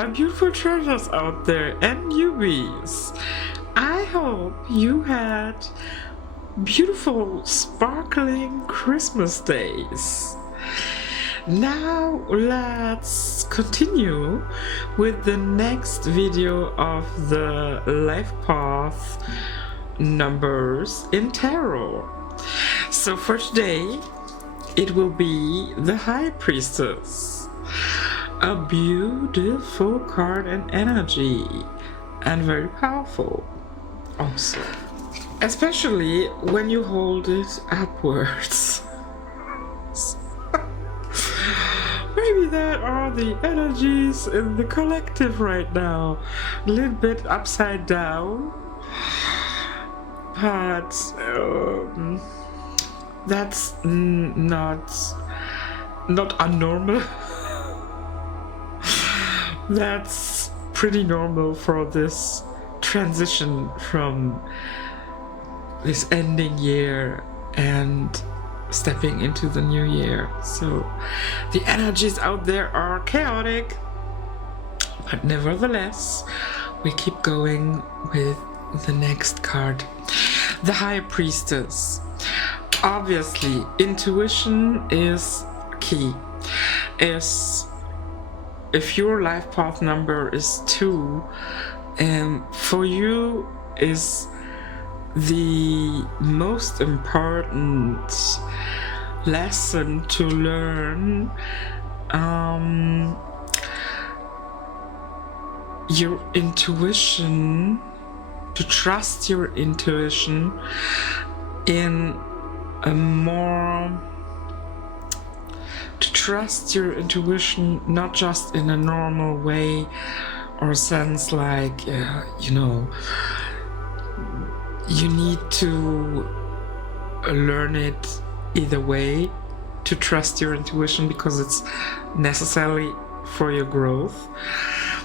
my beautiful treasures out there and newbies. I hope you had beautiful, sparkling Christmas days. Now let's continue with the next video of the life path numbers in tarot. So for today, it will be the High Priestess. A beautiful card and energy, and very powerful also. Especially when you hold it upwards. Maybe that are the energies in the collective right now. A little bit upside down. But that's not unnormal. That's pretty normal for this transition from this ending year and stepping into the new year. So the energies out there are chaotic, but nevertheless we keep going with the next card, the High Priestess. Obviously intuition is key. If your life path number is 2, for you is the most important lesson to learn your intuition, to trust your intuition in a more, to trust your intuition not just in a normal way or sense like you need to learn it either way, to trust your intuition because it's necessary for your growth.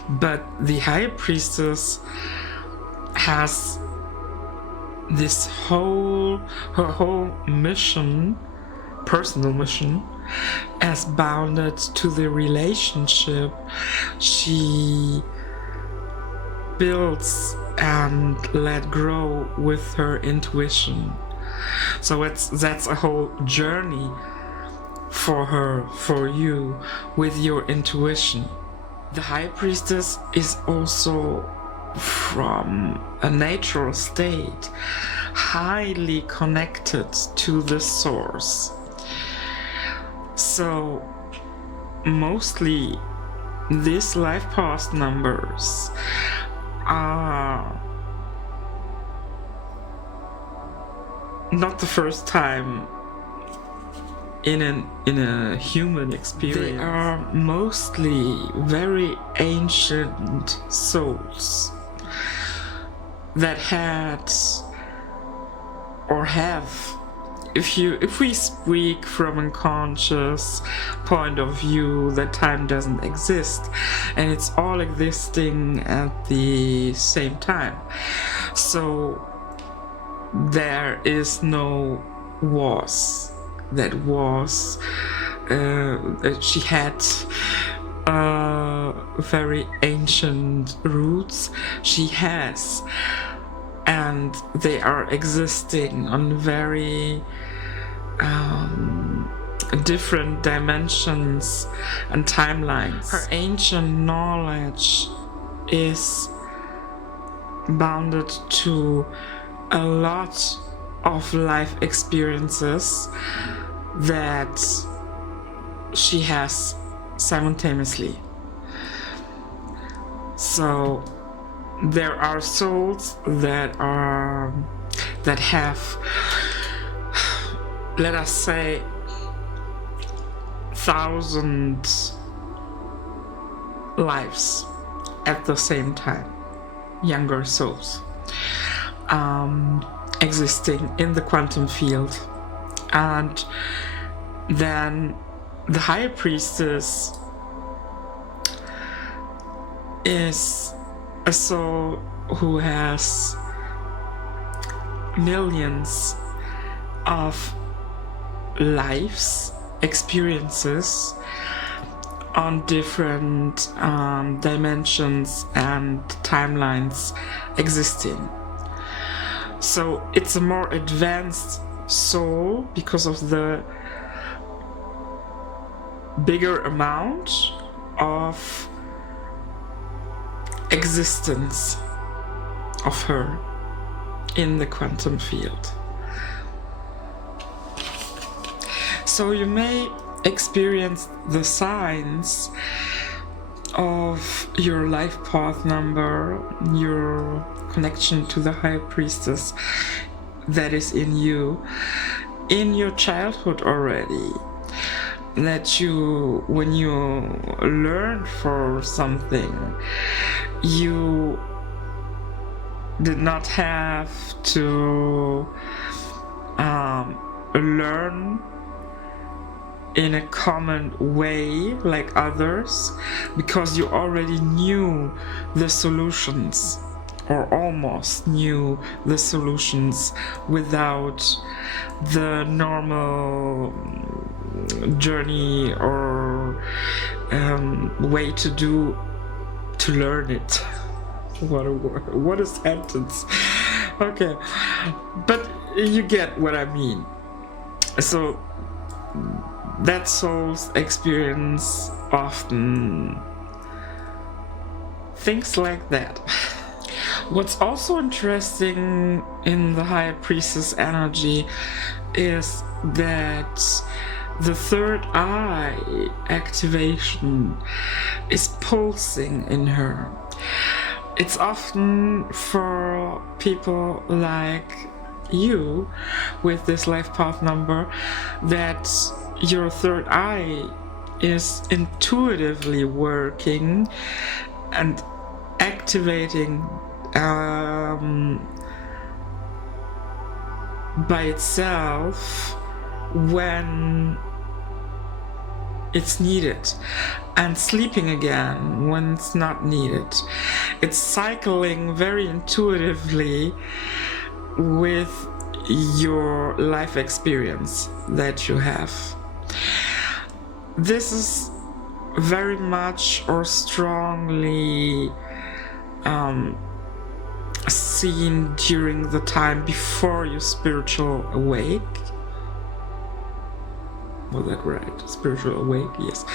But the High Priestess has this her whole mission, personal mission, as bounded to the relationship she builds and let grow with her intuition. So that's a whole journey for her, for you, with your intuition. The High Priestess is also from a natural state highly connected to the source. So mostly these life path numbers are not the first time in a human experience. They are mostly very ancient souls that had or have, if we speak from a conscious point of view, that time doesn't exist and it's all existing at the same time. So there is no was. That was she had very ancient roots. She has, and they are existing on very different dimensions and timelines. Her ancient knowledge is bounded to a lot of life experiences that she has simultaneously. So there are souls that have, let us say, 1,000 lives at the same time, younger souls existing in the quantum field. And then the High Priestess is a soul who has millions of lives, experiences on different dimensions and timelines existing. So it's a more advanced soul because of the bigger amount of existence of her in the quantum field. So you may experience the signs of your life path number, your connection to the high priestess that is in you, in your childhood already. That you, when you learned for something, you did not have to learn in a common way like others, because you already knew the solutions, or almost knew the solutions, without the normal journey or way to learn it. What a word, what a sentence. Okay, but you get what I mean. So that soul's experience often things like that. What's also interesting in the high priestess energy is that the third eye activation is pulsing in her. It's often for people like you with this life path number that your third eye is intuitively working and activating by itself when it's needed, and sleeping again when it's not needed. It's cycling very intuitively with your life experience that you have. This is very much or strongly seen during the time before your spiritual awake. Was that right? Spiritual awake, yes.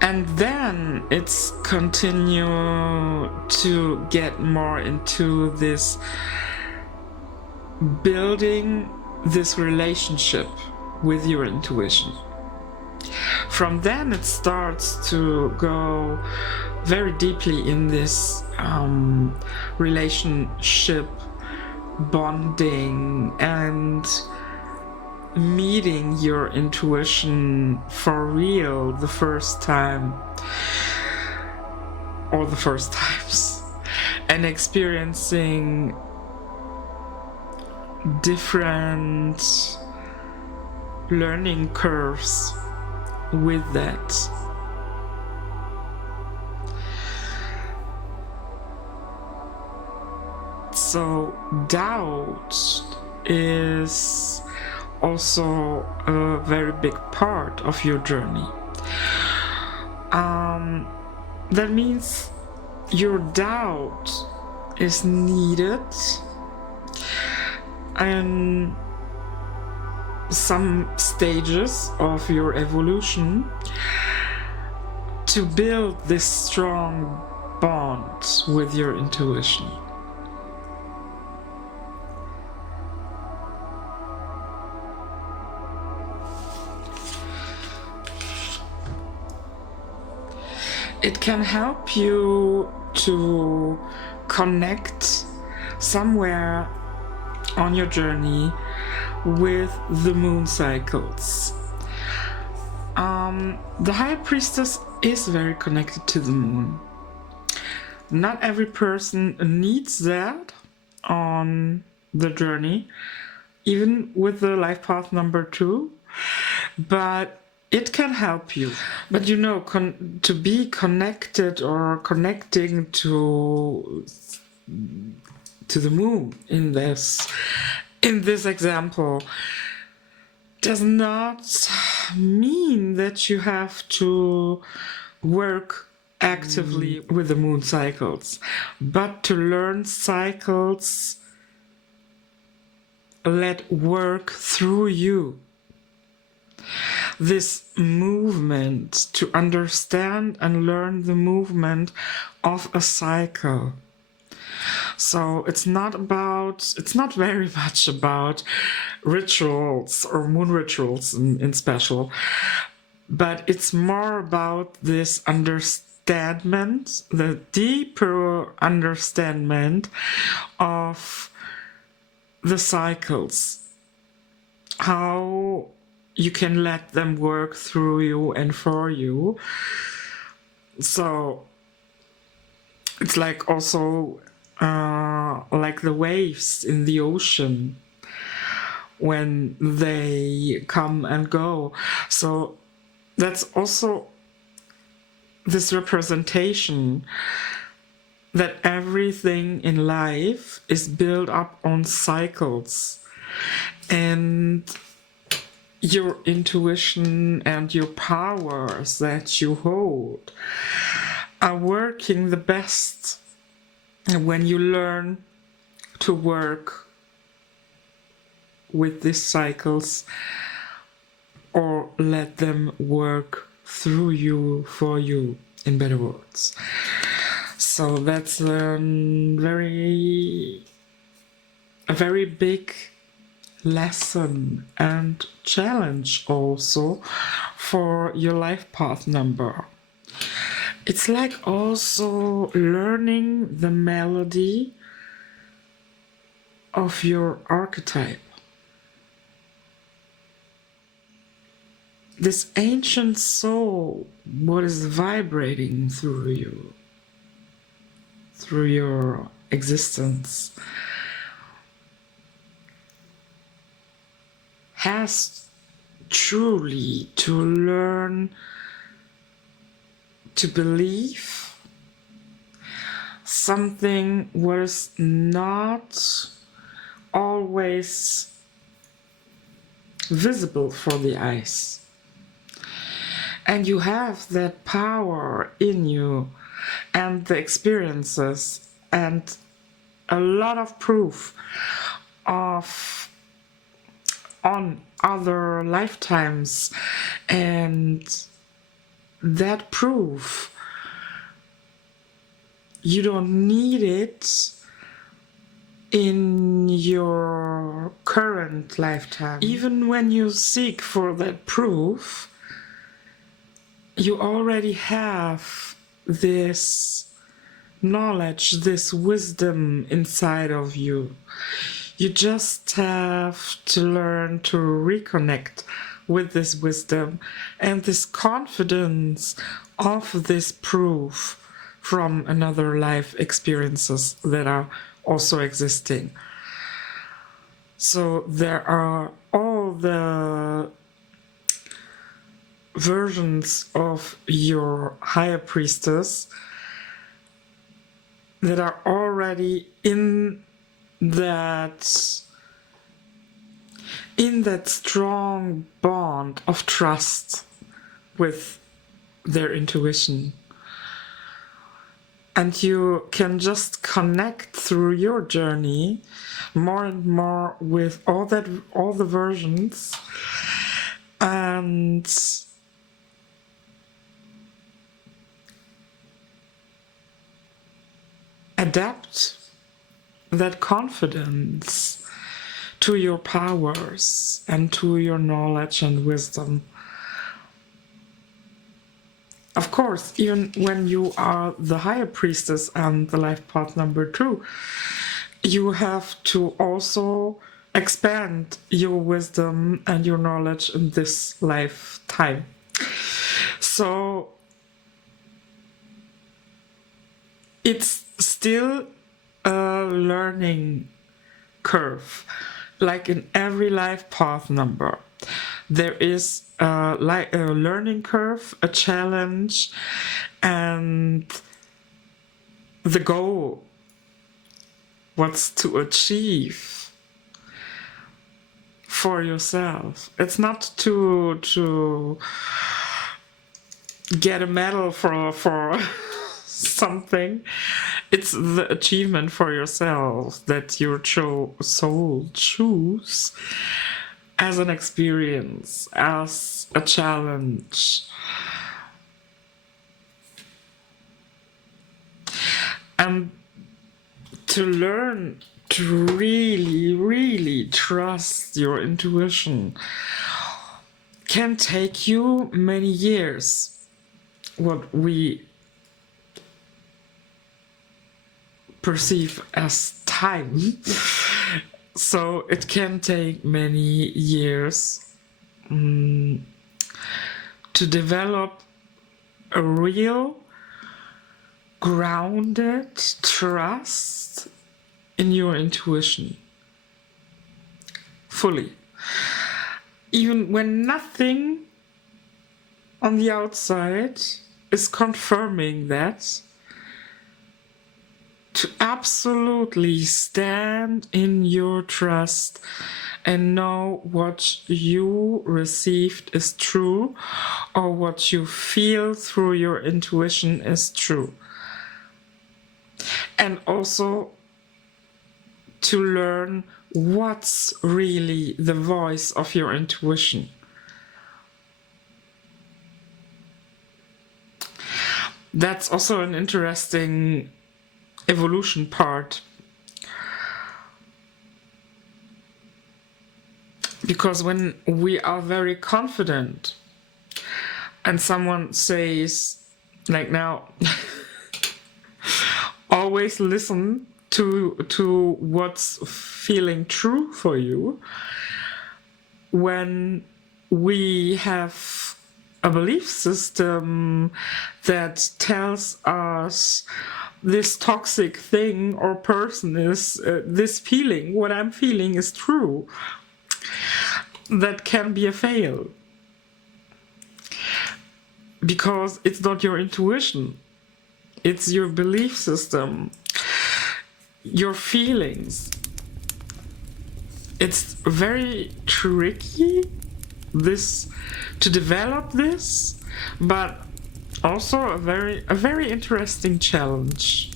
And then it's continue to get more into this building this relationship with your intuition. From then it starts to go very deeply in this relationship bonding and meeting your intuition for real the first time, or the first times, and experiencing different learning curves with that. So doubt is also a very big part of your journey. That means your doubt is needed in some stages of your evolution to build this strong bond with your intuition. It can help you to connect somewhere on your journey with the moon cycles. The high priestess is very connected to the moon. Not every person needs that on the journey, even with the life path number 2, but it can help you. But you know, to be connected or connecting to the moon in this example does not mean that you have to work actively with the moon cycles, but to learn cycles, let work through you. This movement, to understand and learn the movement of a cycle. So it's not very much about rituals or moon rituals in special, but it's more about this understanding, the deeper understanding of the cycles, how you can let them work through you and for you. So it's like also like the waves in the ocean when they come and go. So that's also this representation that everything in life is built up on cycles, and your intuition and your powers that you hold are working the best when you learn to work with these cycles, or let them work through you, for you, in better words. So that's a very big lesson and challenge also for your life path number. It's like also learning the melody of your archetype. This ancient soul, what is vibrating through you, through your existence, has truly to learn to believe something what is not always visible for the eyes. And you have that power in you, and the experiences, and a lot of proof on other lifetimes, and that proof, you don't need it in your current lifetime. Even when you seek for that proof, you already have this knowledge, this wisdom inside of you. You just have to learn to reconnect with this wisdom and this confidence of this proof from another life experiences that are also existing. So there are all the versions of your higher priestess that are already in that strong bond of trust with their intuition. And you can just connect through your journey more and more with all the versions, and adapt that confidence to your powers and to your knowledge and wisdom. Of course, even when you are the higher priestess and the life path number 2, you have to also expand your wisdom and your knowledge in this lifetime. So it's still a learning curve, like in every life path number. There is a learning curve, a challenge, and the goal, what's to achieve for yourself. It's not to get a medal for something. It's the achievement for yourself that your soul choose as an experience, as a challenge. And to learn to really, really trust your intuition can take you many years. What we perceive as time. So it can take many years to develop a real grounded trust in your intuition fully, even when nothing on the outside is confirming that. To absolutely stand in your trust and know what you received is true, or what you feel through your intuition is true. And also to learn what's really the voice of your intuition. That's also an interesting evolution part, because when we are very confident and someone says, like now, always listen to what's feeling true for you, when we have a belief system that tells us this toxic thing or person is this feeling, what I'm feeling is true, that can be a fail. Because it's not your intuition, it's your belief system, your feelings. It's very tricky to develop this, but also a very interesting challenge,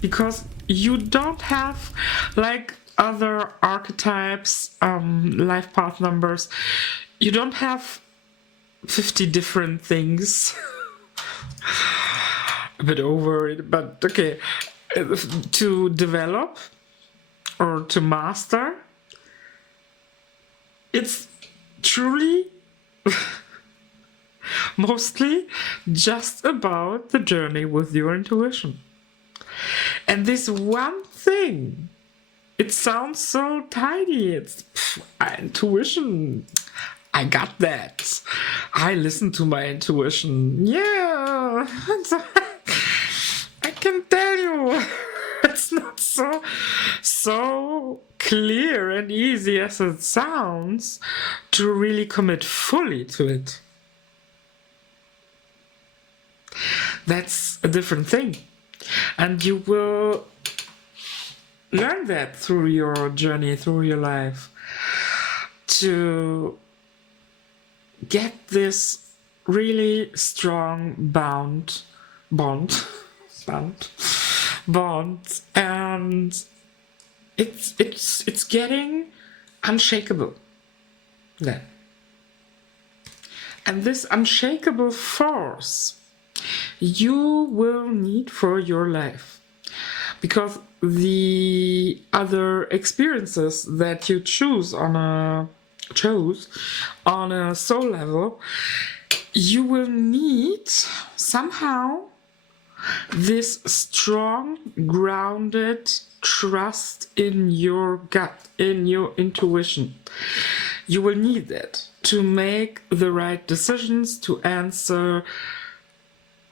because you don't have, like other archetypes, life path numbers, you don't have 50 different things. A bit over it, but okay, to develop or to master. It's truly mostly just about the journey with your intuition. And this one thing, it sounds so tiny. It's intuition. I got that. I listen to my intuition. Yeah. I can tell you, it's not so clear and easy as it sounds to really commit fully to it. That's a different thing. And you will learn that through your journey, through your life, to get this really strong bond, and it's getting unshakable then. And this unshakable force you will need for your life, because the other experiences that you chose on a soul level, you will need somehow this strong, grounded trust in your gut, in your intuition. You will need that to make the right decisions, to answer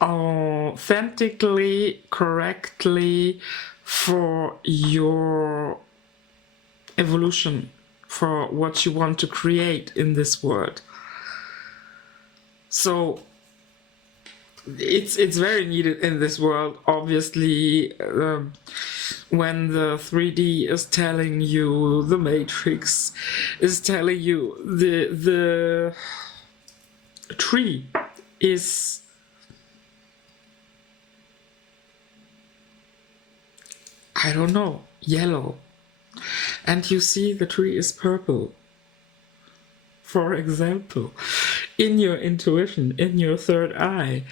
authentically, correctly for your evolution, for what you want to create in this world. So it's very needed in this world, obviously. when the 3D is telling you, the matrix is telling you, the tree is I don't know, yellow, and you see the tree is purple, for example, in your intuition, in your third eye,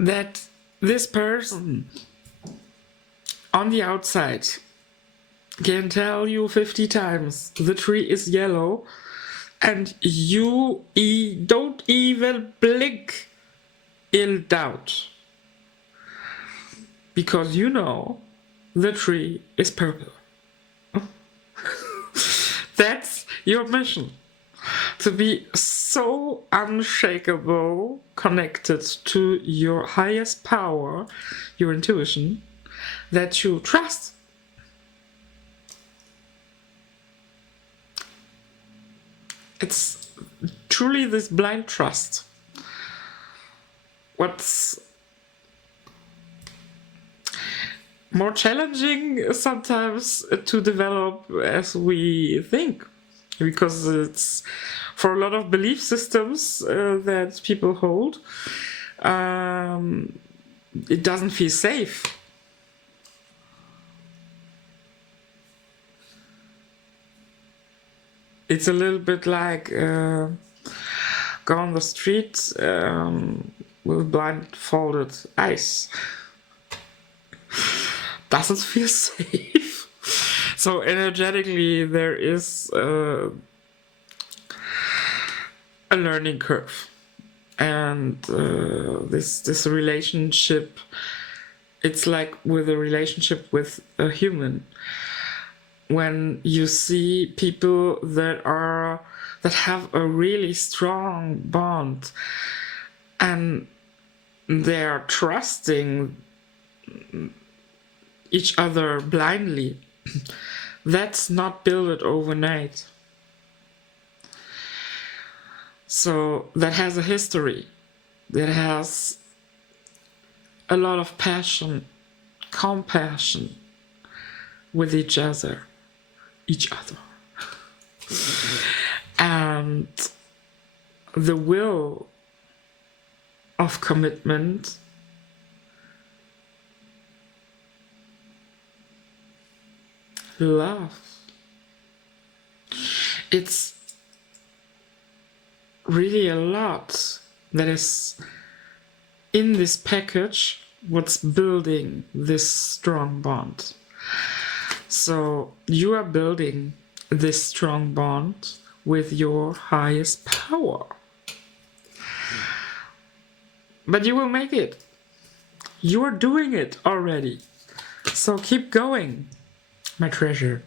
that this person on the outside can tell you 50 times the tree is yellow, and you don't even blink in doubt, because you know the tree is purple. That's your mission. To be so unshakable, connected to your highest power, your intuition, that you trust. It's truly this blind trust. What's more challenging sometimes to develop as we think, because it's for a lot of belief systems that people hold, it doesn't feel safe. It's a little bit like go on the street with blindfolded eyes. Doesn't feel safe. So energetically there is a learning curve, and this relationship, it's like with a relationship with a human. When you see people that have a really strong bond and they're trusting each other blindly, that's not built overnight. So that has a history, that has a lot of passion, compassion with each other. And the will of commitment love. It's really a lot that is in this package, what's building this strong bond. So you are building this strong bond with your highest power. But you will make it. You are doing it already. So keep going, my treasure.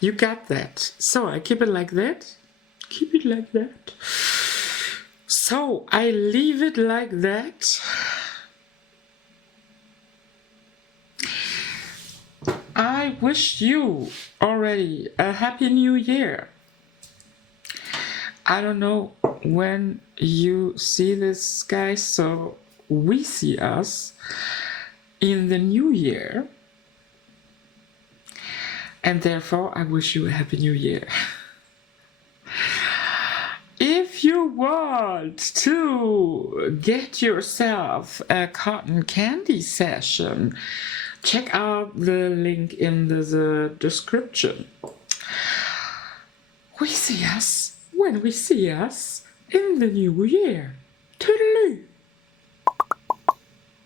You got that. So I keep it like that. Keep it like that. So I leave it like that. I wish you already a happy new year. I don't know when you see this, guys, so we see us in the new year. And therefore, I wish you a happy new year. If you want to get yourself a cotton candy session, check out the link in the description. We see us when we see us in the new year. Toodaloo!